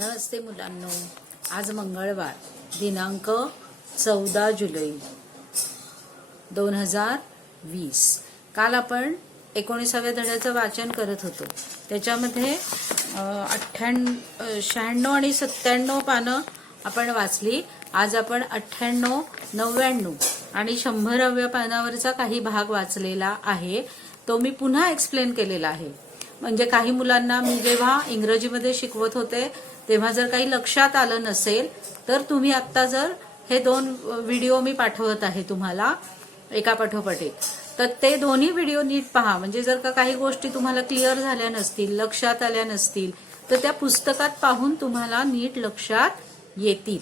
नमस्ते मुलांनो, आज मंगळवार दिनांक 14 जुलै 2020. काल आपण 19व्या धड्याचं वाचन करत होतो. त्याच्यामध्ये 96 आणि 97 पानं आपण वाचली. आज आपण 98, 99 आणि 100व्या पानावरचा काही भाग वाचलेला आहे. तो मी पुन्हा एक्सप्लेन केलेला आहे. म्हणजे काही मुलांना मी जेव्हा इंग्रजीमध्ये शिकवत होते तेव्हा जर काही लक्षात आलं नसेल तर तुम्ही आत्ता जर हे 2 व्हिडिओ मी पाठवत आहे तुम्हाला एका पाठोपाठ एक, तर ते दोन्ही व्हिडिओ नीट पहा. म्हणजे जर का काही गोष्टी तुम्हाला क्लिअर झाल्या नसतील, लक्षात आल्या नसतील, तर त्या पुस्तकात पाहून तुम्हाला नीट लक्षात येतील.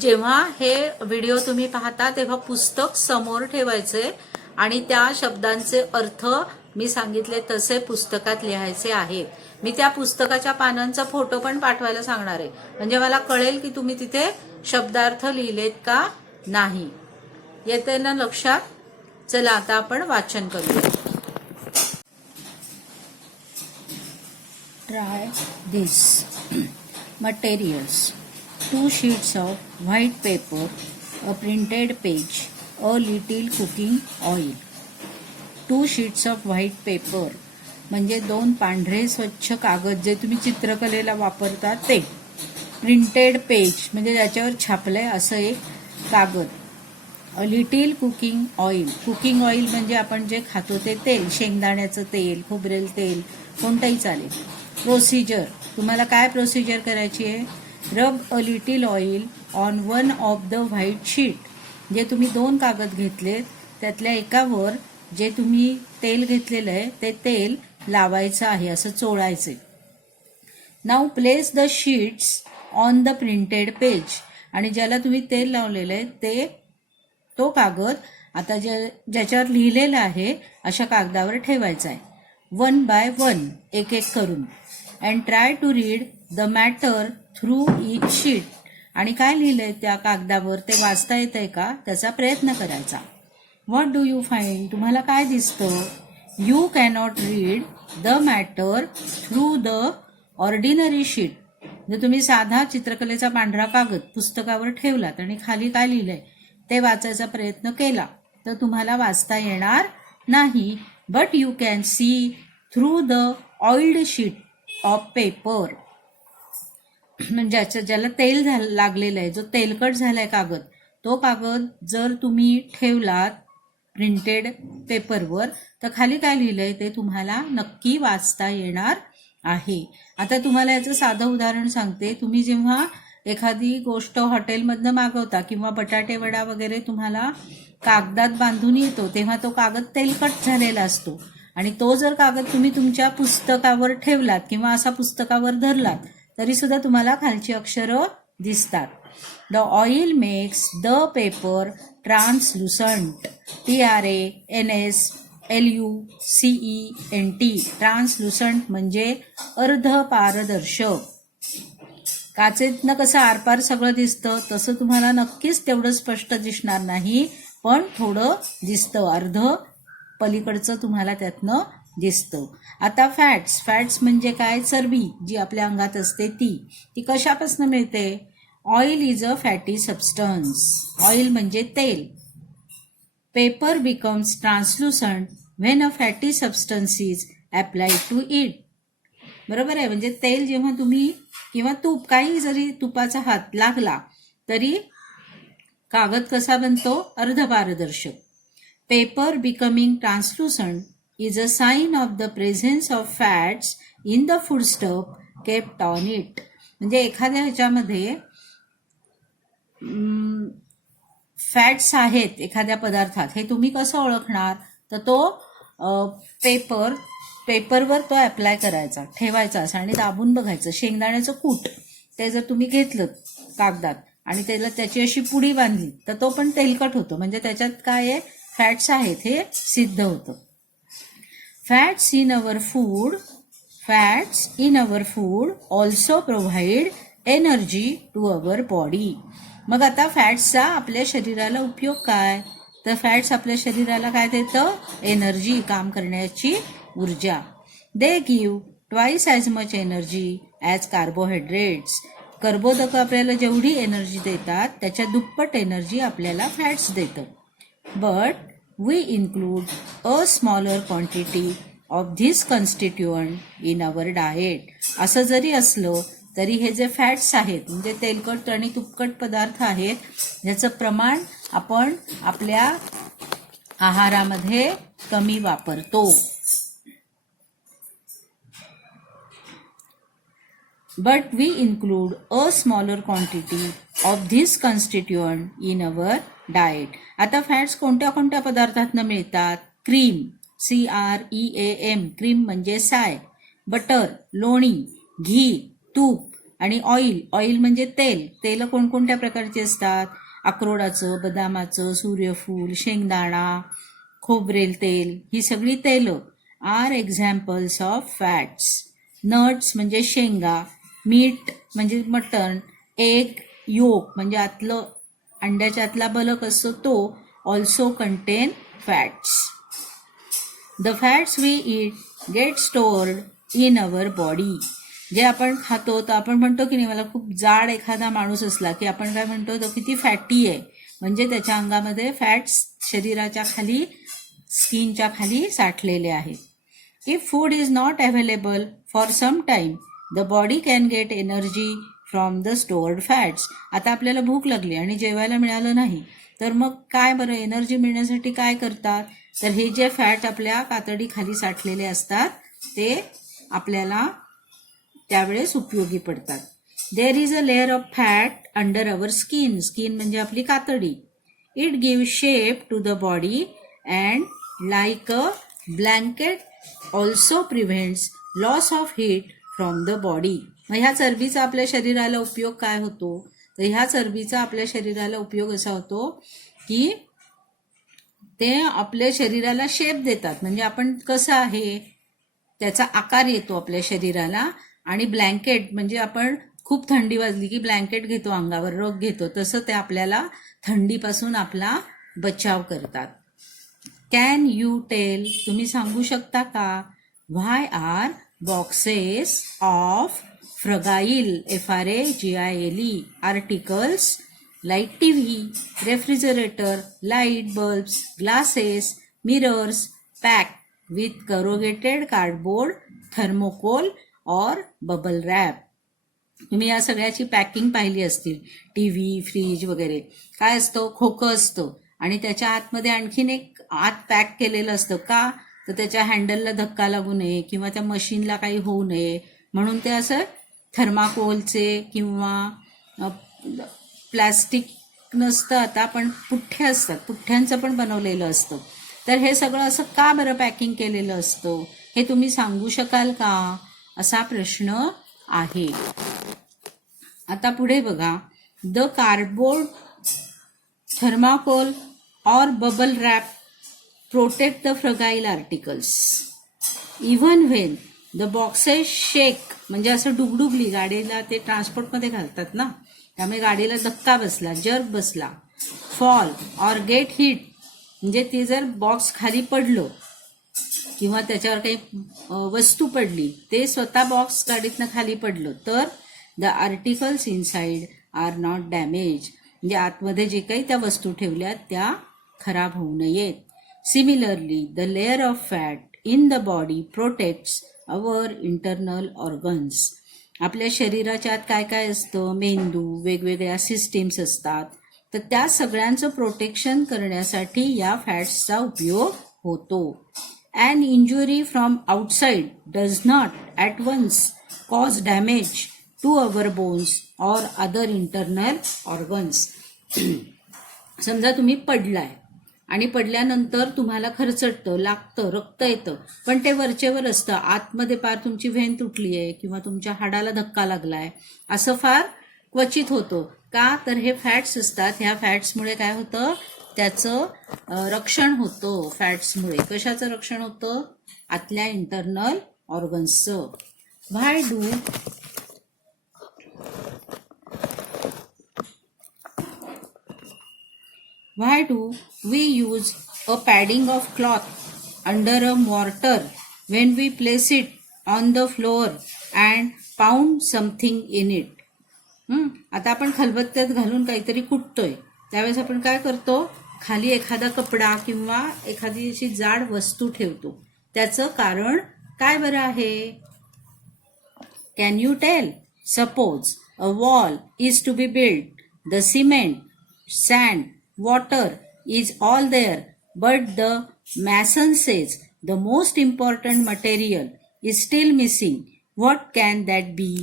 जेव्हा हे व्हिडिओ तुम्ही पाहता तेव्हा पुस्तक समोर ठेवायचे आणि त्या शब्दांचे अर्थ मी सांगितले तसे पुस्तकात लिहायचे आहेत. मी त्या पुस्तकाच्या पानांचा फोटो पण पाठवायला सांगणार आहे, म्हणजे मला कळेल की तुम्ही तिथे शब्दार्थ लिहिलेत का नाही. येते ना लक्षात? चला आता आपण वाचन करूया. Try this. Materials: 2 sheets of white paper, a printed page, a little cooking oil. 2 sheets of white paper म्हणजे 2 पांढरे स्वच्छ कागद जे तुम्ही चित्रकलेला वापरता ते. प्रिंटेड पेज म्हणजे त्याच्यावर छापलंय असं एक कागद. A little cooking oil. Cooking oil म्हणजे आपण जे खातो ते तेल, शेंगदाण्याचं तेल, खोबरेल तेल, कोणतंही चालेल. प्रोसिजर: तुम्हाला काय प्रोसिजर करायची आहे? रब a little oil on one of the white sheet. जे तुम्ही 2 कागद घेतलेत त्यातल्या एकावर जे तुम्ही तेल घेतलेलं आहे ते तेल लावायचं आहे, असं चोळायचे. Now place the sheets on the printed page. आणि ज्याला तुम्ही तेल लावलेलं आहे तो कागद आता ज्याच्यावर लिहिलेलं आहे अशा कागदावर ठेवायचा आहे. 1 by 1 एक एक करून. And try to read the matter through each sheet. आणि काय लिहिलंय त्या कागदावर ते वाचता येतंय का त्याचा प्रयत्न करायचा. What do you find. तुम्हाला काय दिसतं? You cannot read the matter through the ordinary sheet. जर तुम्ही साधा चित्रकलेचा पांढरा कागद पुस्तकावर ठेवलात आणि खाली काय लिहिलंय ते वाचायचा प्रयत्न केला तर तुम्हाला वाचता येणार नाही. But you can see through the oiled sheet of paper. म्हणजे ज्याला तेल लागलेलं आहे, जो तेलकट झालाय कागद, तो कागद जर तुम्ही ठेवलात प्रिंटेड पेपरवर तर खाली काय लिहिलंय ते तुम्हाला नक्की वाचता येणार आहे. आता तुम्हाला याचं साधं उदाहरण सांगते. तुम्ही जेव्हा एखादी गोष्ट हॉटेलमधनं मागवता किंवा बटाटे वडा वगैरे तुम्हाला कागदात बांधून येतो तेव्हा तो कागद तेलकट झालेला असतो आणि तो जर कागद तुम्ही तुमच्या पुस्तकावर ठेवलात किंवा असा पुस्तकावर धरलात तरी सुद्धा तुम्हाला खालची अक्षरं दिसतात. The oil makes the paper translucent. TRANSLUCENT. Translucent म्हणजे अर्धपारदर्शक. काचेतनं कसं आरपार सगळं दिसतं तसं तुम्हाला नक्कीच तेवढं स्पष्ट दिसणार नाही, पण थोडं दिसतं, अर्ध पलीकडचं तुम्हाला त्यातनं दिसतं. आता फॅट्स म्हणजे काय? चरबी जी आपल्या अंगात असते ती कशापासून मिळते? Oil is a fatty substance. Oil म्हणजे तेल. Paper becomes translucent when a fatty substance is applied to it. बरोबर आहे. म्हणजे तेल जेव्हा तुम्ही किंवा तूप, काही जरी तुपाचा हात लागला तरी कागद कसा बनतो? अर्धपारदर्शक. Paper becoming translucent is a sign of the presence of fats in the foodstuff kept on it. म्हणजे एखाद्या ह्याच्यामध्ये फॅट्स आहेत एखाद्या पदार्थात, हे तुम्ही कसं ओळखणार? तर तो पेपरवर तो अप्लाय करायचा, ठेवायचा असा आणि दाबून बघायचं. शेंगदाण्याचं कूट ते जर तुम्ही घेतलं कागदात आणि त्याची अशी पुडी बांधली तर तो पण तेलकट होतो, म्हणजे त्याच्यात काय आहे? फॅट्स आहेत हे सिद्ध होतं. Fats in our food also provide energy to our body. मग आता फॅट्सचा आपल्या शरीराला उपयोग काय? तर फॅट्स आपल्या शरीराला काय देतं? एनर्जी, काम करण्याची ऊर्जा. They give twice as much energy as carbohydrates. कर्बोदकं आपल्याला जेवढी एनर्जी देतात त्याच्या दुप्पट एनर्जी आपल्याला फॅट्स देतं. But we include a smaller quantity of this constituent in our diet. असं जरी असलं तरी हे जे फॅट्स आहेत म्हणजे तेलकट आणि तुपकट पदार्थ आहेत ह्याचं प्रमाण आपण आपल्या आहारामध्ये कमी वापरतो. But we include a smaller quantity of this constituent in our diet. आता फॅट्स कोणत्या कोणत्या पदार्थातनं मिळतात? क्रीम, CREAM, क्रीम म्हणजे साय, बटर, लोणी, घी, तूप आणि ऑइल म्हणजे तेल कोणकोणत्या प्रकारची असतात? अक्रोडाचं, बदामाचं, सूर्यफूल, शेंगदाणा, खोबरेल तेल, ही सगळी तेलं are examples of fats. Nuts म्हणजे शेंगा, मीट म्हणजे मटण, एग योक म्हणजे अंड्याच्या आतला बलक असतो तो also contain fats. The fats we eat get stored in our body. जे आपण खातो तर आपण म्हणतो की नाही, मला खूप जाड एखादा माणूस असला की आपण काय म्हणतो, तो किती फॅटी आहे, म्हणजे त्याच्या अंगामध्ये फॅट्स शरीराच्या खाली, स्किनच्या खाली साठलेले आहेत. If food is not available for some time the body can get energy from the stored fats. आता आपल्याला भूक लागली आणि जेवायला मिळालं नाही तर मग काय बरं, एनर्जी मिळण्यासाठी काय करतात, तर हे जे फॅट आपल्या कातडी खाली साठलेले असतात ते आपल्याला त्यावेळेस उपयोगी पडतात. There is a layer of fat under our skin. Skin म्हणजे आपली कातडी. It give shape to the body and like a blanket also prevents loss of heat from the body. मग ह्या चरबीचा आपल्या शरीराला उपयोग काय होतो, तर ह्या चरबीचा आपल्या शरीराला उपयोग असा होतो की ते आपल्या शरीराला शेप देतात, म्हणजे आपण कसं आहे त्याचा आकार येतो आपल्या शरीराला. आणि ब्लँकेट म्हणजे आपण खूप थंडी वाजली की ब्लँकेट घेतो, अंगावर रग घेतो, तसं ते आपल्याला थंडीपासून आपला बचाव करतात. कॅन यू टेल, तुम्ही सांगू शकता का, why are boxes of fragile FRAGILE articles like TV, refrigerator, light bulbs, glasses, mirrors pack with corrugated cardboard, thermocol और बबल रॅप. तुम्ही या सगळ्याची पॅकिंग पाहिली असतील. TV, फ्रीज वगैरे काय असतं, खोकं असतं आणि त्याच्या आतमध्ये आणखीन एक आत पॅक केलेलं असतं. का, तर त्याच्या हँडलला धक्का लागू नये किंवा त्या मशीनला काही होऊ नये म्हणून ते असं थर्माकोलचे किंवा प्लॅस्टिक नसतं आता, पण पुठ्ठे असतात, पुठ्ठ्यांचं पण बनवलेलं असतं. तर हे सगळं असं का बरं पॅकिंग केलेलं असतं हे तुम्ही सांगू शकाल का, असा प्रश्न आहे. आता पुढे बघा. द कार्डबोर्ड, थर्माकोल और bubble wrap protect the fragile articles even when the boxes shake. म्हणजे असं डुगडुगली, गाडीला ते ट्रान्सपोर्टमध्ये घालतात ना, त्यामुळे गाडीला धक्का बसला, जर्क बसला, फॉल और गेट हिट म्हणजे ते जर बॉक्स खाली पडलं किंवा त्याच्यावर काही वस्तू पडली, ते स्वतः बॉक्स गाडीतनं खाली पडलं तर the articles inside are not damage. म्हणजे आतमध्ये जे काही त्या वस्तू ठेवल्यात त्या खराब होऊ नयेत. Similarly the layer of fat in the body protects our internal organs. आपल्या शरीराच्या आत काय काय असतं, मेंदू, वेगवेगळ्या सिस्टीम्स असतात, तर त्या सगळ्यांचं प्रोटेक्शन करण्यासाठी या फॅट्सचा उपयोग होतो. An injury from outside does not at once cause damage to our bones or other internal organs. समजा तुम्ही पडलाय आणि पडल्यानंतर तुम्हाला खरचटतं, लागतं, रक्त येतं, पण ते वरचेवर असतं, आतमध्ये पार तुमची व्हेन तुटली आहे किंवा तुमच्या हाडाला धक्का लागलाय, असं फार क्वचित होतं. का, तर हे फॅट्स असतात. ह्या फॅट्समुळे काय होतं, त्याचं रक्षण होतं. फॅट्समुळे कशाचं रक्षण होतं, आतल्या इंटरनल ऑर्गन्सचं. Why do we use a padding of cloth under a mortar when we place it on the floor and pound something in it. आता आपण खलबत्त्यात घालून काहीतरी कुटतोय, त्यावेळेस आपण काय करतो, खाली एखादा कपडा किंवा एखादी अशी जाड वस्तू ठेवतो. त्याचं कारण काय बरं आहे? Can you tell? Suppose a wall is to be build. The cement, sand, water is all there, but the mason says the most important material is still missing. What can that be?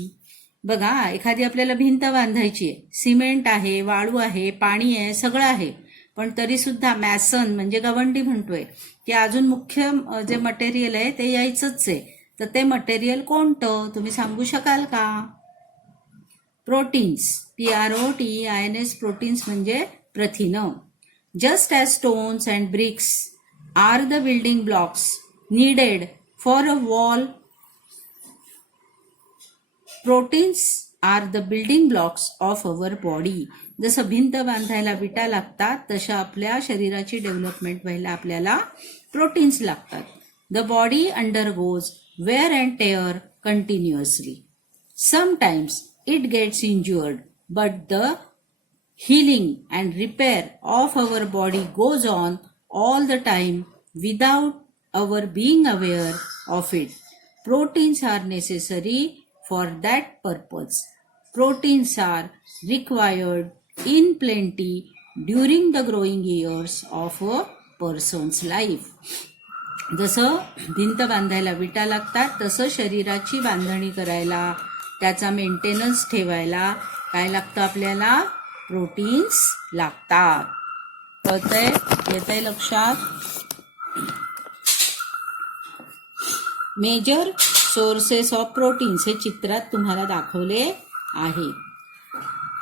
बघा, एखादी आपल्याला भिंत बांधायची आहे, cement आहे, वाळू आहे, पाणी आहे, सगळं आहे, पण तरी सुद्धा मॅसन म्हणजे गवंडी म्हणतोय की अजून मुख्य जे मटेरियल आहे ते यायचंच आहे. तर ते मटेरियल कोणतं तुम्ही सांगू शकाल का? प्रोटीन्स. PROTEINS. प्रोटीन्स म्हणजे प्रथिनं. Just as stones and bricks are the building blocks needed for a wall, proteins are the building blocks of our body. जसं भिंत बांधायला विटा लागतात, तशा आपल्या शरीराची डेव्हलपमेंट व्हायला आपल्याला प्रोटीन्स लागतात. The body undergoes wear and tear continuously. Sometimes it gets injured, but the healing and repair of our body goes on all the time without our being aware of it. Proteins are necessary for that purpose. Proteins are required in plenty during the growing years of a person's life. जसं भिंत बांधायला विटा लागतात, तसं शरीराची बांधणी करायला, त्याचा मेंटेनन्स ठेवायला काय लागतं आपल्याला? प्रोटीन्स लागतात. कळतंय? येतंय लक्षात? मेजर सोर्सेस ऑफ प्रोटीन्स हे चित्रात तुम्हाला दाखवले आहे.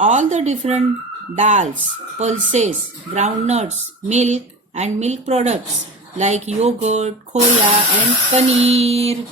All the different dals, pulses, groundnuts, milk and milk products like yoghurt, khoya and paneer.